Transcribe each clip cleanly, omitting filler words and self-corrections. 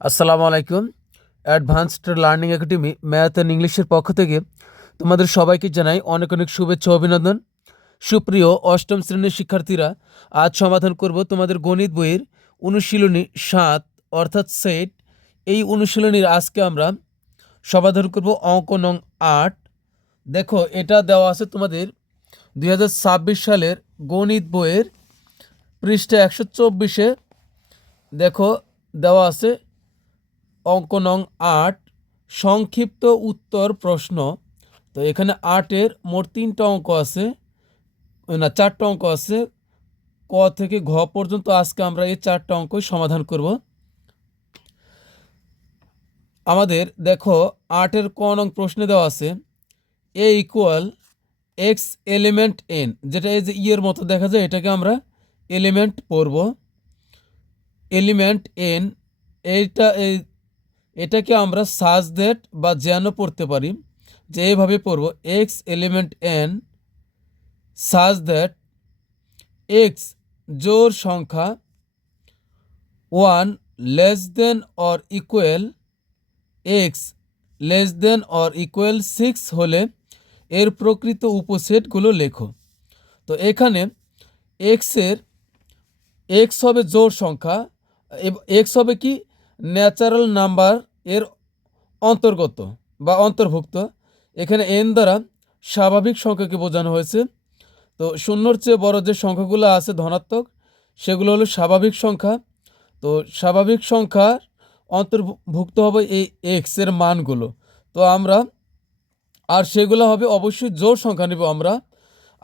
আসসালামু আলাইকুম। Advanced learning academy math and ইংলিশের পক্ষ থেকে তোমাদের সবাইকে জানাই অনেক অনেক শুভেচ্ছা ও অভিনন্দন। সুপ্রিয় অষ্টম শ্রেণীর শিক্ষার্থীরা, আজ সমাধান করব তোমাদের গণিত বইয়ের অনুশীলনী 7 অর্থাৎ সেট। এই অনুশীলনীর আজকে আমরা সমাধান করব অঙ্ক নং 8। দেখো, এটা দেওয়া আছে তোমাদের 2026 সালের গণিত বইয়ের পৃষ্ঠা 124-এ। দেখো, দেওয়া আছে অঙ্ক নং 8 সংক্ষিপ্ত উত্তর প্রশ্ন। তো এখানে 8-এর মোট 3টা অঙ্ক আছে, না 4টা অঙ্ক আছে, ক থেকে ঘ পর্যন্ত। আজকে আমরা এই 4টা অঙ্কই সমাধান করব। আমাদের দেখো 8-এর ক নং প্রশ্নে দেওয়া আছে এ ইকুয়াল এক্স এলিমেন্ট এন, যেটা এই যে ইয়ের মতো দেখা যায়, এটাকে আমরা এলিমেন্ট পড়ব। এলিমেন্ট এন, এটাকে আমরা সাজ দ্যাট বা যেন পড়তে পারি, যে এইভাবে পড়ব x element N such that x জোড় সংখ্যা 1 less than or equal x less than or equal 6 হলে এর প্রকৃত উপসেটগুলো লেখো। তো এখানে এক্স হবে জোড় সংখ্যা, এক্স হবে কি ন্যাচারাল নাম্বার এর অন্তর্গত বা অন্তর্ভুক্ত। এখানে এন দ্বারা স্বাভাবিক সংখ্যাকে বোঝানো হয়েছে। তো শূন্যর চেয়ে বড় যে সংখ্যাগুলো আছে ধনাত্মক, সেগুলো হলো স্বাভাবিক সংখ্যা। তো স্বাভাবিক সংখ্যার অন্তর্ভুক্ত হবে এই এক্স এর মানগুলো। তো আমরা আর সেগুলো হবে অবশ্যই জোড় সংখ্যা নেব আমরা।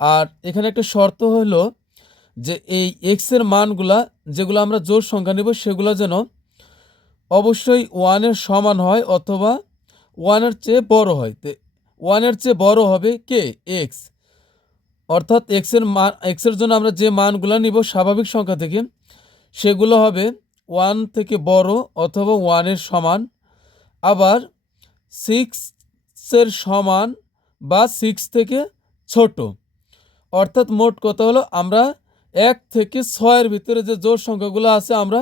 আর এখানে একটা শর্ত হলো যে এই এক্স এর মানগুলা যেগুলো আমরা জোড় সংখ্যা নেব সেগুলো যেন অবশ্যই 1-এর সমান হয় অথবা 1-এর চেয়ে বড় হয়। তো 1-এর চেয়ে বড় হবে কে? এক্স। অর্থাৎ এক্সের জন্য আমরা যে মানগুলো নিব স্বাভাবিক সংখ্যা থেকে, সেগুলো হবে 1 থেকে বড় অথবা 1-এর সমান। আবার 6-এর সমান বা 6 থেকে ছোট। অর্থাৎ মোট কথা হলো আমরা 1 থেকে 6-এর ভিতরে যে জোড় সংখ্যাগুলো আছে আমরা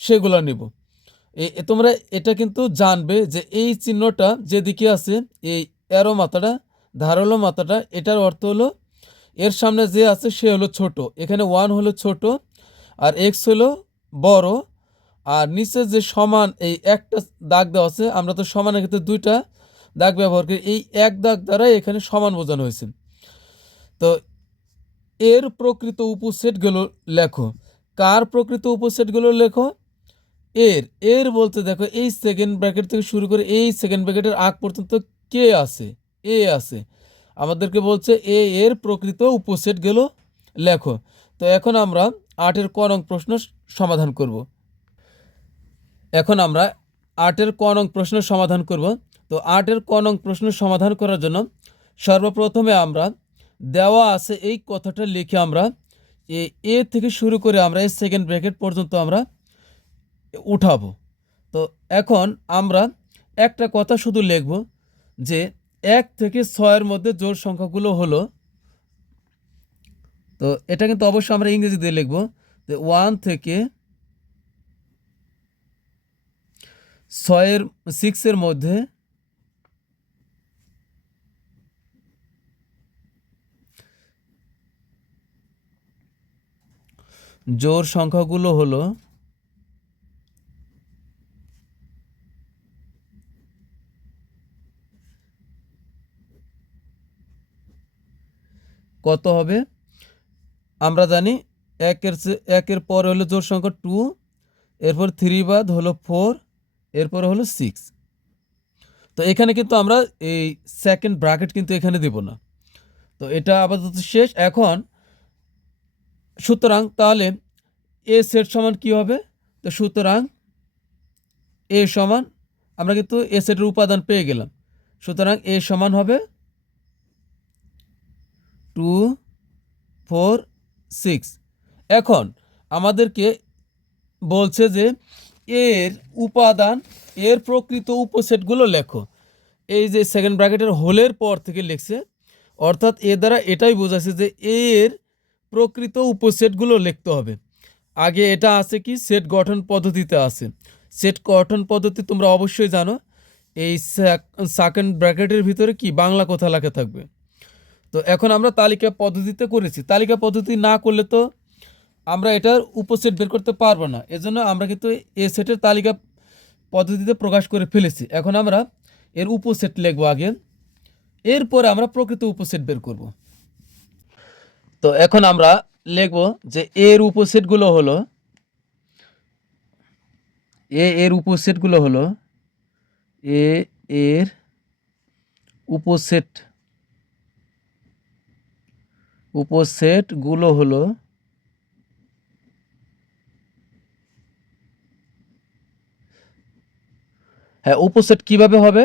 সেগুলো নিব। তোমরা এটা কিন্তু জানবে যে এই চিহ্নটা যেদিকে আছে, এই অ্যারো মাথাটা, ধারালো মাথাটা, এটার অর্থ হলো এর সামনে যে আছে সে হলো ছোট। এখানে 1 হলো ছোট আর এক্স হলো বড়। আর নিচে যে সমান এই একটা দাগ দেওয়া আছে, আমরা তো সমানের ক্ষেত্রে 2টা দাগ ব্যবহার করি, এই এক দাগ দ্বারা এখানে সমান বোঝানো হয়েছে। তো এর প্রকৃত উপসেটগুলো লেখো। কার প্রকৃত উপসেটগুলো লেখো? এর এর বলতে দেখো এই সেকেন্ড ব্র্যাকেট থেকে শুরু করে এই সেকেন্ড ব্র্যাকেটের আগ পর্যন্ত কে আছে? এ আছে। আমাদেরকে বলছে এর প্রকৃত উপসেটগুলো লেখো। তো এখন আমরা 8-এর ক নং প্রশ্ন সমাধান করব। এখন আমরা 8-এর ক নং প্রশ্নের সমাধান করব। তো 8-এর ক নং প্রশ্ন সমাধান করার জন্য সর্বপ্রথমে আমরা দেওয়া আছে এই কথাটা লিখে আমরা এ থেকে শুরু করে আমরা এই সেকেন্ড ব্র্যাকেট পর্যন্ত আমরা উঠাবো। তো এখন আমরা একটা কথা শুধু লিখব যে 1 থেকে 6-এর মধ্যে জোড় সংখ্যাগুলো হলো। তো এটা কিন্তু অবশ্যই আমরা ইংরেজি দিয়ে লিখব যে 1 থেকে 6-এর মধ্যে জোড় সংখ্যাগুলো হলো কত হবে? আমরা জানি একের পর হলো জোড় সংখ্যা 2, এরপর 3 বাদ হলো 4, এরপর হলো 6। তো এখানে কিন্তু আমরা এই সেকেন্ড ব্র্যাকেট কিন্তু এখানে দেব না। তো এটা আপাতত শেষ। এখন সুতরাং তাহলে এ সেট সমান কি হবে? তো সুতরাং এ সমান, আমরা কিন্তু এ সেটের উপাদান পেয়ে গেলাম। সুতরাং এ সমান হবে 2, 4, 6। এখন আমাদেরকে বলছে যে এর উপাদান, এর প্রকৃত উপসেটগুলো লেখো। এই যে সেকেন্ড ব্র্যাকেটের হোলের পর থেকে লিখছে, অর্থাৎ এ দ্বারা এটাই বোঝাচ্ছে যে এর প্রকৃত উপসেটগুলো লিখতে হবে। আগে এটা আছে কি সেট গঠন পদ্ধতিতে আছে, সেট গঠন পদ্ধতি তোমরা অবশ্যই জানো। এই সেকেন্ড ব্র্যাকেটের ভিতরে কি বাংলা কথা লেখা থাকবে। তো এখন আমরা তালিকা পদ্ধতিতে করেছি, তালিকা পদ্ধতি না করলে তো আমরা এটার উপসেট বের করতে পারবো না, এজন্য আমরা কিন্তু এ সেটের তালিকা পদ্ধতিতে প্রকাশ করে ফেলেছি। এখন আমরা এর উপসেট লিখবো আগে, এরপরে আমরা প্রকৃত উপসেট বের করব। তো এখন আমরা লিখব যে এর উপসেটগুলো হলো এর উপসেটগুলো হলো এর উপসেটগুলো হলো হ্যাঁ, উপসেট কিভাবে হবে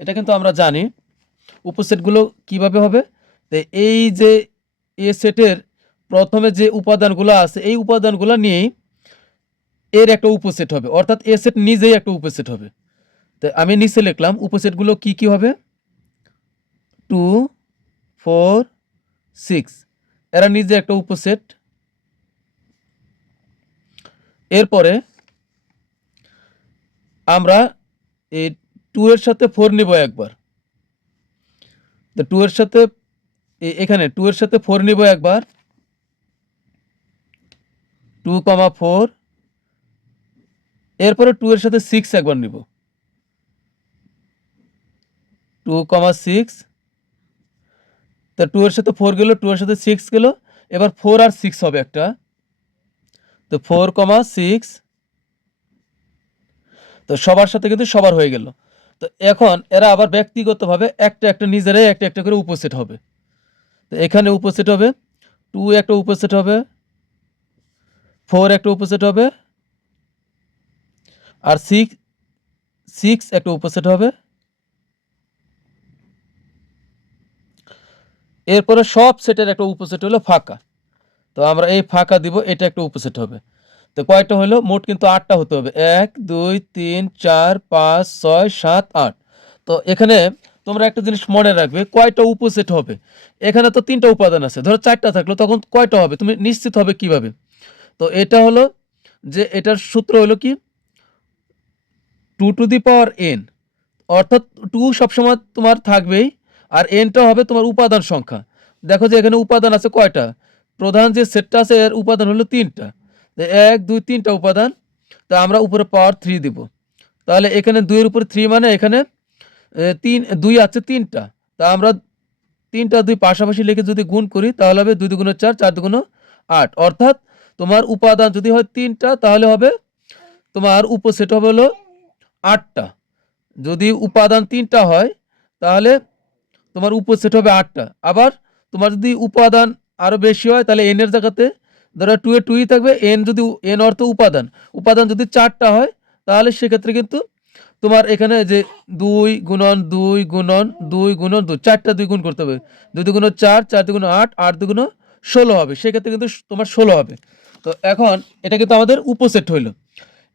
এটা কিন্তু আমরা জানি। উপসেটগুলো কিভাবে হবে, তো এই যে এ সেটের প্রথমে যে উপাদানগুলো আছে এই উপাদানগুলো নিয়েই এর একটা উপসেট হবে, অর্থাৎ এ সেট নিজেই একটা উপসেট হবে। তো আমি নিচে লিখলাম উপসেটগুলো কি কি হবে, 2 4 6 এরা নিজে একটা উপসেট। এরপরে আমরা এই 2 এর সাথে 4 নিব একবার, তো 2 এর সাথে এখানে 2 এর সাথে 4 নিব একবার, 2, 4। এরপরে 2 এর সাথে 6 একবার নিব, 2, 6। তো 2 এর সাথে 4 গেল, 2 এর সাথে 6 গেল, এবার 4 আর 6 হবে একটা, তো 4, 6। তো সবার সাথে কিন্তু সবার হয়ে গেল। তো এখন এরা আবার ব্যক্তিগতভাবে একটা একটা নিজেরাই একটা একটা করে উপসেট হবে। তো এখানে উপসেট হবে 2 একটা উপসেট হবে, 4 একটা উপসেট হবে, আর 6 একটা উপসেট হবে। এরপরে সব সেটের একটা উপসেট হলো ফাঁকা, তো আমরা এই ফাঁকা দিব, এটা একটা উপসেট হবে। তো কয়টা হলো, মোট কিন্তু 8টা হতে হবে, 1 2 3 4 5 6 7 8। তো এখানে তোমরা একটা জিনিস মনে রাখবে, কয়টা উপসেট হবে। এখানে তো 3টা উপাদান আছে, ধরো 4টা থাকলো তখন কয়টা হবে তুমি নিশ্চিত হবে কিভাবে। তো এটা হলো যে এটার সূত্র হলো কি 2 টু দি পাওয়ার n, অর্থাৎ 2 সবসময় তোমার থাকবেই, আর nটা হবে তোমার উপাদান সংখ্যা। দেখো যে এখানে উপাদান আছে কয়টা, প্রধান যে সেটটা আছে এর উপাদান হলো 3টা, 1 2 3টা উপাদান। তা আমরা উপরে পাওয়ার 3 দিব, তাহলে এখানে 2 এর উপরে 3 মানে এখানে 2 আছে 3টা। তা আমরা 3টা 2 পাশাপাশি লিখে যদি গুণ করি তাহলে হবে 2 দুগুণে 4 4 দুগুণে 8, অর্থাৎ তোমার উপাদান যদি হয় 3টা তাহলে হবে তোমার উপসেট হবে হলো 8টা। যদি উপাদান 3টা হয় তাহলে তোমার উপসেট হবে 8টা। আবার তোমার যদি উপাদান আরো বেশি হয় তাহলে n এর জায়গাতে ধরো 2 এ 2ই থাকবে, n যদি n অর্থ উপাদান, উপাদান যদি 4টা হয় তাহলে সেক্ষেত্রে কিন্তু তোমার এখানে যে 2 গুণন 2 গুণন 2 গুণন 2, 4টা 2 গুণ করতে হবে, 2 দুগুণ 4 4 দুগুণ 8 8 দুগুণ 16 হবে, সেক্ষেত্রে কিন্তু তোমার 16 হবে। তো এখন এটা কিন্তু আমাদের উপসেট হইল।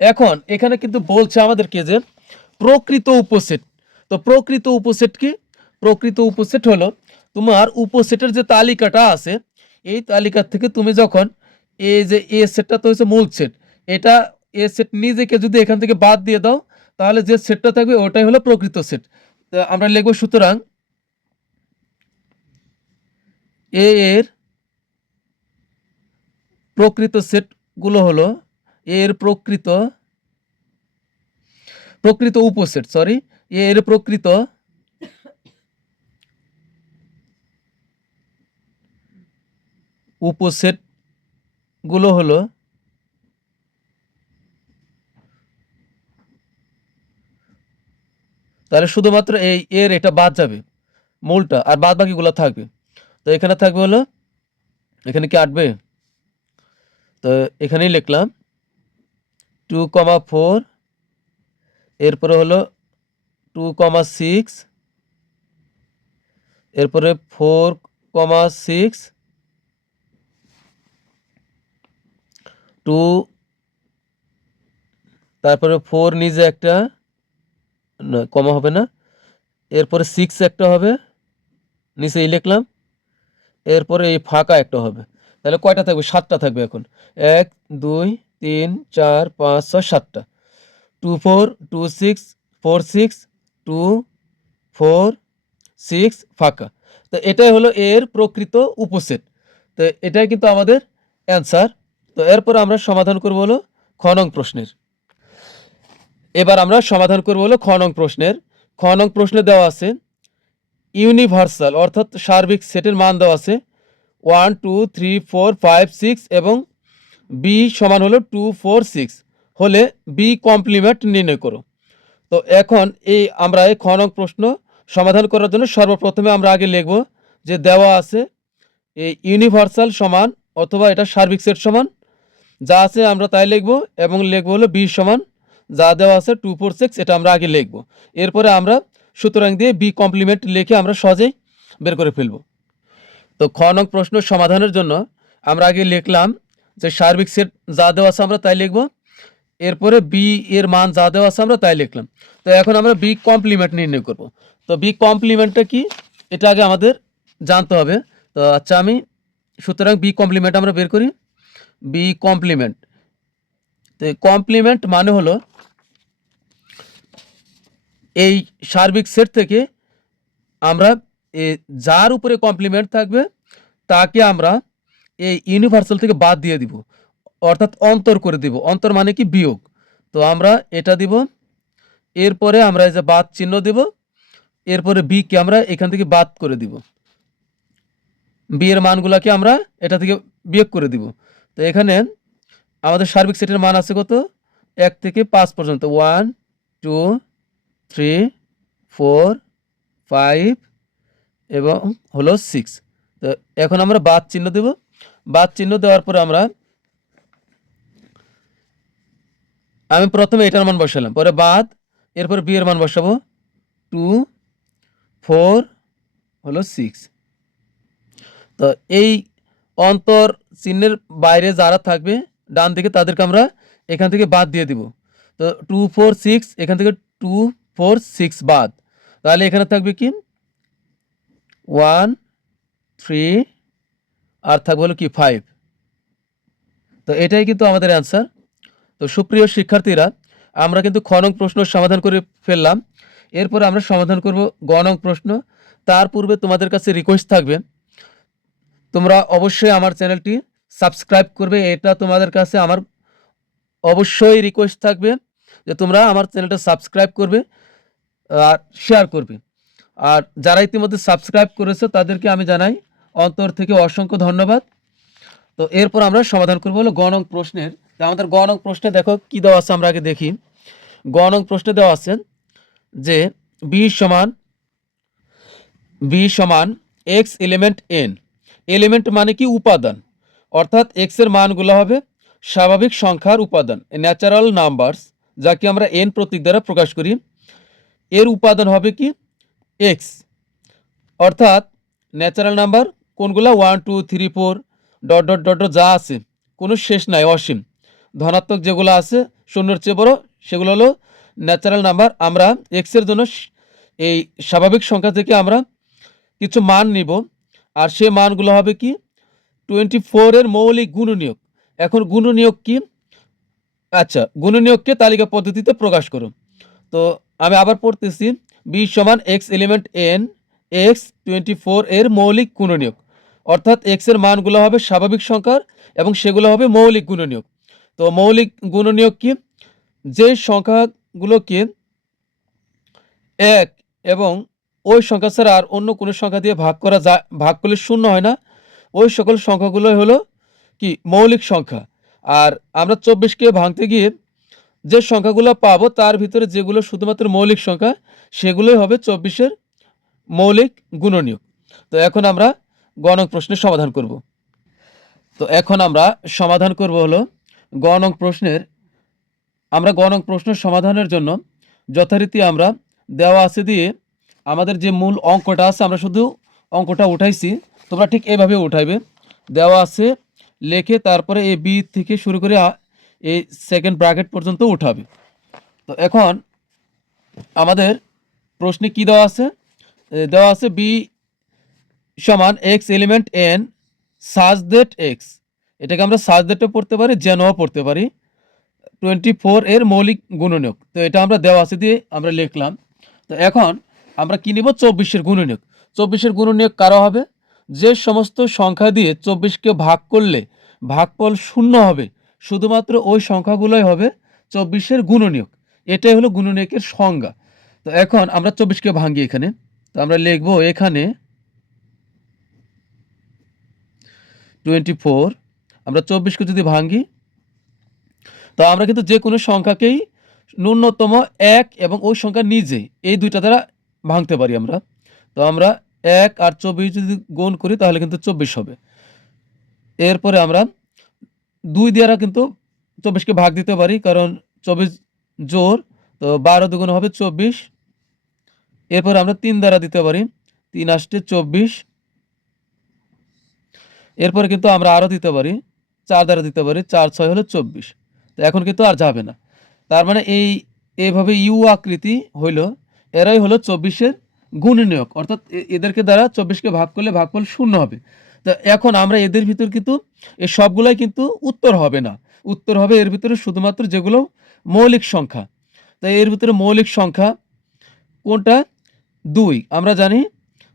এখন এখানে কিন্তু বলছে আমাদেরকে যে প্রকৃত উপসেট। তো প্রকৃত উপসেট কি, প্রকৃত উপসেট হলো তোমার উপসেটের যে তালিকাটা আছে এই তালিকা থেকে তুমি যখন এই যে এ সেটটা তো হচ্ছে মূল সেট, এটা এ সেট নিজেকে যদি এখান থেকে বাদ দিয়ে দাও তাহলে যে সেটটা থাকবে ওটাই হলো প্রকৃত সেট। তো আমরা লিখব সুতরাং এ এর প্রকৃত সেট গুলো হলো এর প্রকৃত উপসেট, সরি, এর প্রকৃত উপসেট গুলো হলো তাহলে শুধুমাত্র এই এর এটা বাদ যাবে মূলটা, আর বাদ বাকিগুলো থাকবে। তো এখানে থাকবে হলো, এখানে কি আসবে, তো এখানেই লিখলাম 2, 4, এরপরে হলো 2, 6, এরপরে 4, 6, 2, তারপরে 4 নিজে একটা, না কমা হবে না, এরপরে 6 একটা হবে, নিচেই লিখলাম, এরপরে এই ফাঁকা একটা হবে। তাহলে কয়টা থাকবে, 7টা থাকবে। এখন 1 2 3 4 5 6 7টা, 2 4 2 6 4 6 2 4 6 ফাঁকা। তো এটাই হলো এর প্রকৃত উপসেট। তো এটাই কিন্তু আমাদের অ্যান্সার। তো এরপর আমরা সমাধান করব হলো খ নং প্রশ্নের। এবার আমরা সমাধান করব হলো খ নং প্রশ্নের। খ নং প্রশ্নে দেওয়া আছে ইউনিভার্সাল অর্থাৎ সার্বিক সেটের মান দেওয়া আছে 1 2 3 4 5 6 এবং বি সমান হলো 2 4 6 হলে বি কমপ্লিমেন্ট নির্ণয় করো। তো এখন আমরা এই খ নং প্রশ্ন সমাধান করার জন্য সর্বপ্রথমে আমরা আগে লিখব যে দেওয়া আছে এই ইউনিভার্সাল সমান অথবা এটা সার্বিক সেট সমান যা আছে আমরা তাই লিখব এবং লিখব হলো বি সমান যা দেওয়া আছে 2 4 6 এটা আমরা আগে লিখব। এরপরে আমরা সুতরাং দিয়ে বি কমপ্লিমেন্ট লিখে আমরা সহজেই বের করে ফেলব। তো খ নং প্রশ্ন সমাধানের জন্য আমরা আগে লিখলাম যে সার্বিক সেট যা দেওয়া আছে আমরা তাই লিখব, এরপরে বি এর মান যা দেওয়া আছে আমরা তাই লিখলাম। তো এখন আমরা বি কমপ্লিমেন্ট নির্ণয় করব। তো বি কমপ্লিমেন্টটা কি এটা আগে আমাদের জানতে হবে। তো আচ্ছা আমি সুতরাং বি কমপ্লিমেন্ট আমরা বের করি। বি কমপ্লিমেন্ট, তো কমপ্লিমেন্ট মানে হলো এই সার্বিক সেট থেকে আমরা যার উপরে কমপ্লিমেন্ট থাকবে তাকে আমরা এই ইউনিভার্সাল থেকে বাদ দিয়ে দিব, অর্থাৎ অন্তর করে দিব। অন্তর মানে কি বিয়োগ। তো আমরা এটা দিব, এরপরে আমরা এই যে বাদ চিহ্ন দেব, এরপরে বি কে আমরা এখান থেকে বাদ করে দিব, বি এর মানগুলোকে আমরা এটা থেকে বিয়োগ করে দিব। তো এখানে আমাদের সার্বিক সেটের মান আছে কত 1 থেকে 5 পর্যন্ত 1 2 3 4 5 এবং হলো 6। তো এখন আমরা বাদ চিহ্ন দেব, বাদ চিহ্ন দেওয়ার পরে আমি প্রথমে এটার মান বসালাম, পরে বাদ, এরপর বি এর মান বসাবো 2 4 হলো 6। তো এই অন্তর চিহ্নের বাইরে যারা থাকবে ডান দিকে তাদেরকে আমরা এখান থেকে বাদ দিয়ে দিব। তো 2 4 6 এখান থেকে 2 4 6 বাদ, তাহলে এখানে থাকবে কি 1 3 আর থাকবে হলো কি 5। তো এটাই কিন্তু আমাদের অ্যান্সার। তো সুপ্রিয় শিক্ষার্থীরা আমরা কিন্তু খ নং প্রশ্ন সমাধান করে ফেললাম। এরপর আমরা সমাধান করব গ নং প্রশ্ন। তার পূর্বে তোমাদের কাছে রিকোয়েস্ট থাকবে তোমরা অবশ্যই আমার চ্যানেলটি সাবস্ক্রাইব করবে। এটা তোমাদের কাছে আমার অবশ্যই রিকোয়েস্ট থাকবে যে তোমরা আমার চ্যানেলটা সাবস্ক্রাইব করবে আর শেয়ার করবে। আর যারা ইতিমধ্যে সাবস্ক্রাইব করেছে তাদেরকে আমি জানাই অন্তর থেকে অসংখ্য ধন্যবাদ। তো এরপর আমরা সমাধান করবো হলো গ নং প্রশ্নের। আমাদের গ নং প্রশ্নে দেখো কি দেওয়া আছে আমরা আগে দেখি। গ নং প্রশ্নে দেওয়া আছে যে বি সমান এক্স এলিমেন্ট এন। এলিমেন্ট মানে কি উপাদান, অর্থাৎ এক্স এর মানগুলো হবে স্বাভাবিক সংখ্যার উপাদান, ন্যাচারাল নাম্বারস, যাকে আমরা এন প্রতীক দ্বারা প্রকাশ করি। এর উপাদান হবে কি এক্স, অর্থাৎ ন্যাচারাল নাম্বার কোনগুলো 1 2 3 4 ডট ডট ডট ডট যা আছে কোনো শেষ নাই, অসীম। ধনাত্মক যেগুলো আছে শূন্যের চেয়ে বড় সেগুলো হলো ন্যাচারাল নাম্বার। আমরা এক্সের জন্য এই স্বাভাবিক সংখ্যা থেকে আমরা কিছু মান নিব, আর সে মানগুলো হবে কি 24 এর মৌলিক গুণনীয়ক। এখন গুণনীয়ক কি? আচ্ছা, গুণনীয়ককে তালিকা পদ্ধতিতে প্রকাশ করো। তো আমি আবার পড়তেছি, বি সমান এক্স এলিমেন্ট এন এক্স 24 এর মৌলিক গুণনীয়ক, অর্থাৎ এক্স এর মানগুলো হবে স্বাভাবিক সংখ্যার এবং সেগুলো হবে মৌলিক গুণনীয়ক। তো মৌলিক গুণনীয়ক কি? যে সংখ্যাগুলোকে এক এবং ওই সংখ্যা ছাড়া আর অন্য কোনো সংখ্যা দিয়ে ভাগ করা যায়, ভাগ করলে শূন্য হয় না, ওই সকল সংখ্যাগুলো হলো কি মৌলিক সংখ্যা। আর আমরা 24কে ভাঙতে গিয়ে যে সংখ্যাগুলো পাবো তার ভিতরে যেগুলো শুধুমাত্র মৌলিক সংখ্যা সেগুলোই হবে 24-এর মৌলিক গুণনীয়ক। তো এখন আমরা গ নং প্রশ্নের সমাধান করব। তো এখন আমরা সমাধান করব হলো গ নং প্রশ্নের। আমরা গ নং প্রশ্ন সমাধানের জন্য যথারীতি আমরা দেওয়া আছে দিয়ে আমাদের যে মূল অঙ্কটা আছে আমরা শুধু অঙ্কটা উঠাইছি, তোমরা ঠিক এইভাবে উঠাইবে। দেওয়া আছে লেখে তারপরে এই বি থেকে শুরু করে এই সেকেন্ড ব্র্যাকেট পর্যন্ত উঠাবে। তো এখন আমাদের প্রশ্নে কি দেওয়া আছে? দেওয়া আছে বি সমান x element N such that x. এটাকে আমরা সাজ দ্যাটও পড়তে পারি, যেনও পড়তে পারি। 24 এর মৌলিক গুণনীয়ক। তো এটা আমরা দেওয়া আছে দিয়ে আমরা লিখলাম। তো এখন আমরা কি নিব? 24-এর গুণনীয়ক। 24-এর গুণনীয়ক কারা হবে? যে সমস্ত সংখ্যা দিয়ে 24-কে ভাগ করলে ভাগফল শূন্য হবে, শুধুমাত্র ওই সংখ্যাগুলোই হবে 24-এর গুণনীয়ক। এটাই হলো গুণনীয়কের সংজ্ঞা। তো এখন আমরা 24-কে ভাঙি এখানে। তো আমরা লিখব এখানে 24। আমরা 24-কে যদি ভাঙি, তো আমরা কিন্তু যে কোনো সংখ্যাকেই ন্যূনতম 1 এবং ওই সংখ্যা নিজে, এই দুইটা দ্বারা ভাঙতে পারি আমরা। তো আমরা 1 আর 24 যদি গুণ করি তাহলে কিন্তু 24 হবে। এরপরে আমরা 2 দ্বারা কিন্তু 24-কে ভাগ দিতে পারি, কারণ 24 জোড়, তো 12 দুগুণ হবে 24। এরপরে আমরা 3 দ্বারা দিতে পারি, 3 আষ্টে 24। এরপরে কিন্তু আমরা আরও দিতে পারি, 4 দ্বারা দিতে পারি, 4 6 হলো 24। তো এখন কিন্তু আর যাবে না। তার মানে এইভাবে ইউ আকৃতি হইল, এরাই হলো 24-এর গুণনীয়ক, অর্থাৎ এদেরকে দ্বারা 24-কে ভাগ করলে ভাগফল শূন্য হবে। তো এখন আমরা এদের ভিতর কিন্তু এই সবগুলাই কিন্তু উত্তর হবে না, উত্তর হবে এর ভিতরে শুধুমাত্র যেগুলো মৌলিক সংখ্যা। তাই এর ভিতরে মৌলিক সংখ্যা কোনটা? 2। আমরা জানি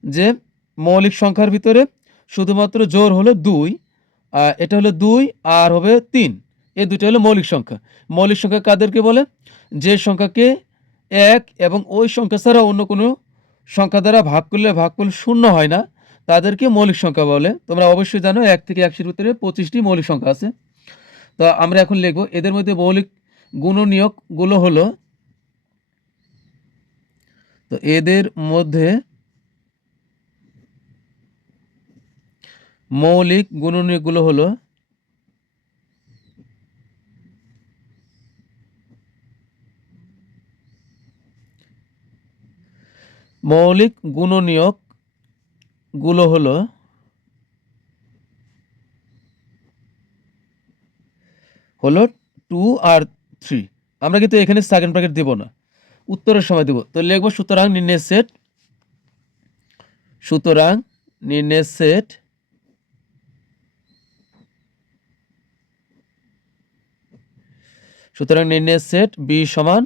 যে মৌলিক সংখ্যার ভিতরে শুধুমাত্র জোড় হলো 2, এটা হলো 2 আর হবে 3, এই দুটো হলো মৌলিক সংখ্যা। মৌলিক সংখ্যা কাদেরকে বলে? যে সংখ্যাকে 1 এবং ওই সংখ্যা ছাড়া অন্য কোনো সংখ্যা দ্বারা ভাগ করলে ভাগফল শূন্য হয় না, তাদেরকে মৌলিক সংখ্যা বলে। তোমরা অবশ্যই জানো 1 থেকে 100-এর ভিতরে 25টি মৌলিক সংখ্যা আছে। তো আমরা এখন লিখব এদের মধ্যে মৌলিক গুণনীয়কগুলো হলো, তো এদের মধ্যে মৌলিক গুণনীয়কগুলো হলো মৌলিক গুণনীয়কগুলো হলো 2 আর 3। আমরা কিন্তু এখানে সেকেন্ড ব্র্যাকেট দেব না, উত্তরের সময় দেব। তো লিখব সুতরাং নির্ণয়ের সেট, সুতরাং নির্ণয়ের সেট সুতরাং নির্ণয়ের সেট b সমান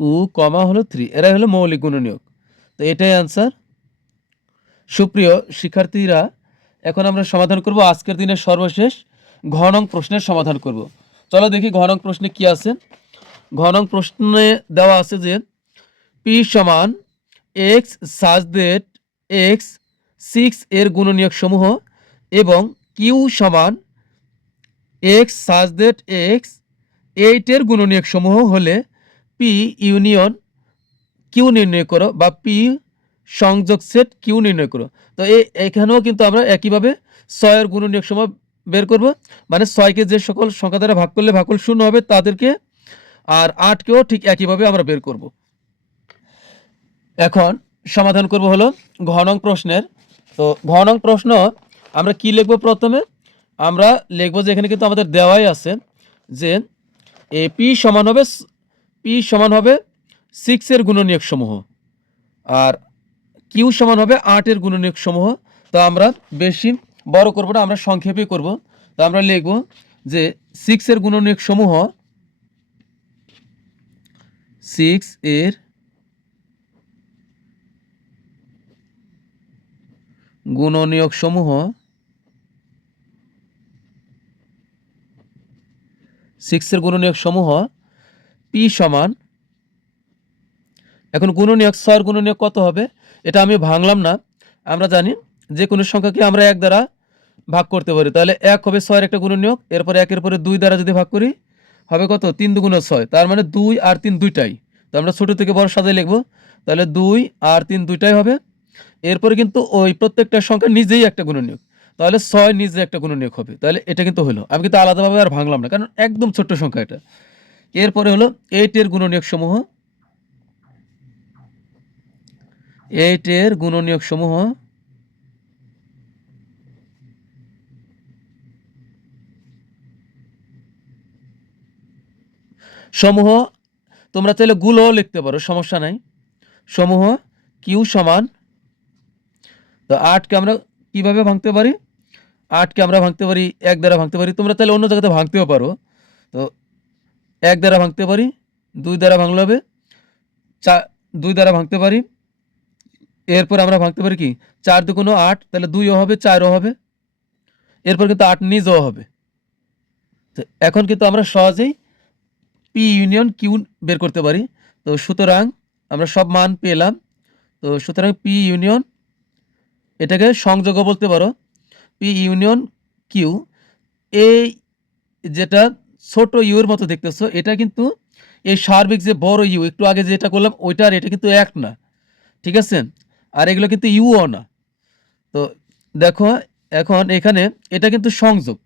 2, হলো 3, এরাই হলো মৌলিক গুণনীয়ক। তো এটাই আনসার। সুপ্রিয় শিক্ষার্থীরা, এখন আমরা সমাধান করব আজকের দিনের সর্বশেষ ঘ নং প্রশ্নের সমাধান করব। চলো দেখি ঘ নং প্রশ্নে কি আছে। ঘ নং প্রশ্নে দেওয়া আছে যে p সমান x such that x 6 এর গুণনীয়ক সমূহ এবং q সমান x such that x 8 এর গুণনীয়ক সমূহ হলে p ইউনিয়ন q নির্ণয় করো, বা p সংযোগ সেট q নির্ণয় করো। তো এখানেও কিন্তু আমরা একইভাবে 6 এর গুণনীয়ক সমূহ বের করব, মানে 6কে যে সকল সংখ্যা দ্বারা ভাগ করলে ভাগফল শূন্য হবে তাদেরকে, আর 8কেও ঠিক একইভাবে আমরা বের করব। এখন সমাধান করব হলো ঘ নং প্রশ্নের। তো ঘ নং প্রশ্ন আমরা কি লিখব? প্রথমে আমরা লিখব যে এখানে কিন্তু আমাদের দেওয়াই আছে যে p সমান হবে 6 এর গুণনীয়ক সমূহ, আর q সমান হবে 8 এর গুণনীয়ক সমূহ। তো আমরা বেশি বড় করব না, আমরা সংক্ষেপে করব। তো আমরা লিখব যে 6 এর গুণনীয়ক সমূহ, 6 এর গুণনীয়ক সমূহ 6 এর গুণনীয়ক সমূহ p সমান, এখন গুণনীয়ক 6 এর গুণনীয়ক কত হবে এটা আমি ভাঙলাম না। আমরা জানি যে কোনো সংখ্যাকে আমরা 1 দ্বারা ভাগ করতে পারি, তাহলে 1 হবে 6 এর একটা গুণনীয়ক। এরপরে 1 এর পরে 2 দ্বারা যদি ভাগ করি হবে কত? 3 দুগুণ 6, তার মানে 2 আর 3 দুইটাই। তো আমরা ছোট থেকে বড় সাজাই লিখব, তাহলে 2 আর 3 দুইটাই হবে। এরপরে কিন্তু ওই প্রত্যেকটা সংখ্যা নিজেই একটা গুণনীয়ক, তাহলে 6 নিজে একটা গুণনীয়ক হবে। তাহলে এটা কিন্তু হলো, আমি কিন্তু আলাদাভাবে আর ভাঙলাম না, কারণ একদম ছোট্ট সংখ্যা এটা। এরপরে হলো 8 এর গুণনীয়ক সমূহ, 8 এর গুণনীয়ক সমূহ তোমরা চাইলে গুলো লিখতে পারো, সমস্যা নাই। সমূহ কিউ সমান, তো 8কে আমরা কিভাবে ভাঙতে পারি? 8কে আমরা ভাঙতে পারি 1 দ্বারা ভাঙতে পারি, তোমরা তাহলে অন্য জায়গাতে ভাঙতেও পারো। তো 1 দ্বারা ভাঙতে পারি, 2 দ্বারা ভাঙলে হবে 2 দ্বারা ভাঙতে পারি। এরপর আমরা ভাঙতে পারি কি 4 দুগুণ 8, তাহলে 2ও হবে 4ও হবে, এরপর কিন্তু 8 নিজেও হবে। তো এখন কিন্তু আমরা সহজেই পি ইউনিয়ন কিউ বের করতে পারি। তো সুতরাং আমরা সব মান পেলাম। তো সুতরাং পি ইউনিয়ন, এটাকে সংযোগও বলতে পারো, পি ইউনিয়ন কিউ, এই যেটা ছোট ইউর মতো দেখতেছো, এটা কিন্তু এই সার্বিক যে বড় ইউ একটু আগে যেটা করলাম ওইটার এটা কিন্তু এক না, ঠিক আছে? আর এগুলো কিন্তু ইউও না। তো দেখো এখন এখানে এটা কিন্তু সংযোগ,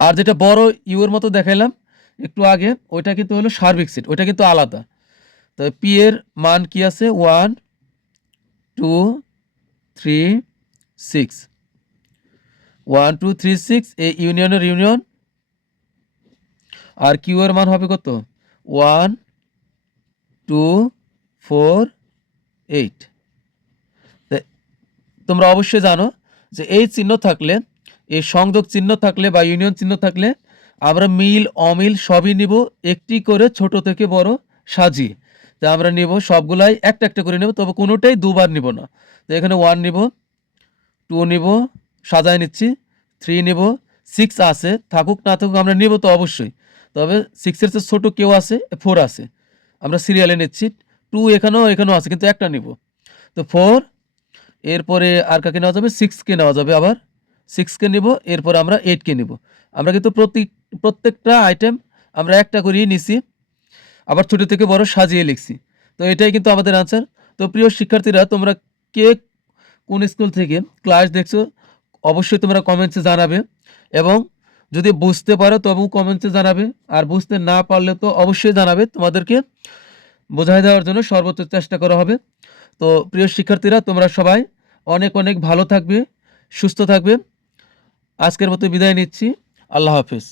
আর যেটা বড় ইউ এর মতো দেখাইলাম একটু আগে ওইটা কিন্তু হলো সার্বিক সেট, ওইটা কিন্তু আলাদা। তো পি এর মান কি আছে 1 2 3 6, 1 2 3 6 এই ইউনিয়নের ইউনিয়ন। আর কিউ এর মান হবে কত 1 2 4 8। তোমরা অবশ্যই জানো যে এই চিহ্ন থাকলে, এই সংযোগ চিহ্ন থাকলে বা ইউনিয়ন চিহ্ন থাকলে আমরা মিল অমিল সবই নিব একটি করে ছোট থেকে বড় সাজিয়ে। তো আমরা নিব সবগুলাই একটা একটা করে নেব, তবে কোনোটাই দুবার নিব না। তো এখানে 1 নিব, 2 নিব, সাজায় নিচ্ছি, 3 নিব, 6 আছে, থাকুক না থাকুক আমরা নিব তো অবশ্যই। তবে 6-এর চেয়ে ছোট কেউ আছে 4 আছে, আমরা সিরিয়ালে নিচ্ছি। 2 এখানেও আছে কিন্তু একটা নিব। তো 4, এরপরে আর কাকে নেওয়া যাবে 6কে নেওয়া যাবে, আবার 6কে নিব, এরপর আমরা 8কে নিব। আমরা কিন্তু প্রত্যেকটা আইটেম আমরা একটা করেই নিছি, আবার ছোট থেকে বড় সাজিয়ে লিখছি। তো এটাই কিন্তু আমাদের আনসার। তো প্রিয় শিক্ষার্থীরা, তোমরা কে কোন স্কুল থেকে ক্লাস দেখছো অবশ্যই তোমরা কমেন্টসে জানাবে, এবং যদি বুঝতে পারো তবুও কমেন্টসে জানাবে, আর বুঝতে না পারলে তো অবশ্যই জানাবে, তোমাদেরকে বোঝাই দেওয়ার জন্য সর্বোচ্চ চেষ্টা করা হবে। তো প্রিয় শিক্ষার্থীরা, তোমরা সবাই অনেক অনেক ভালো থাকবে, সুস্থ থাকবে। আজকের মতো বিদায় নিচ্ছি। আল্লাহ হাফেজ।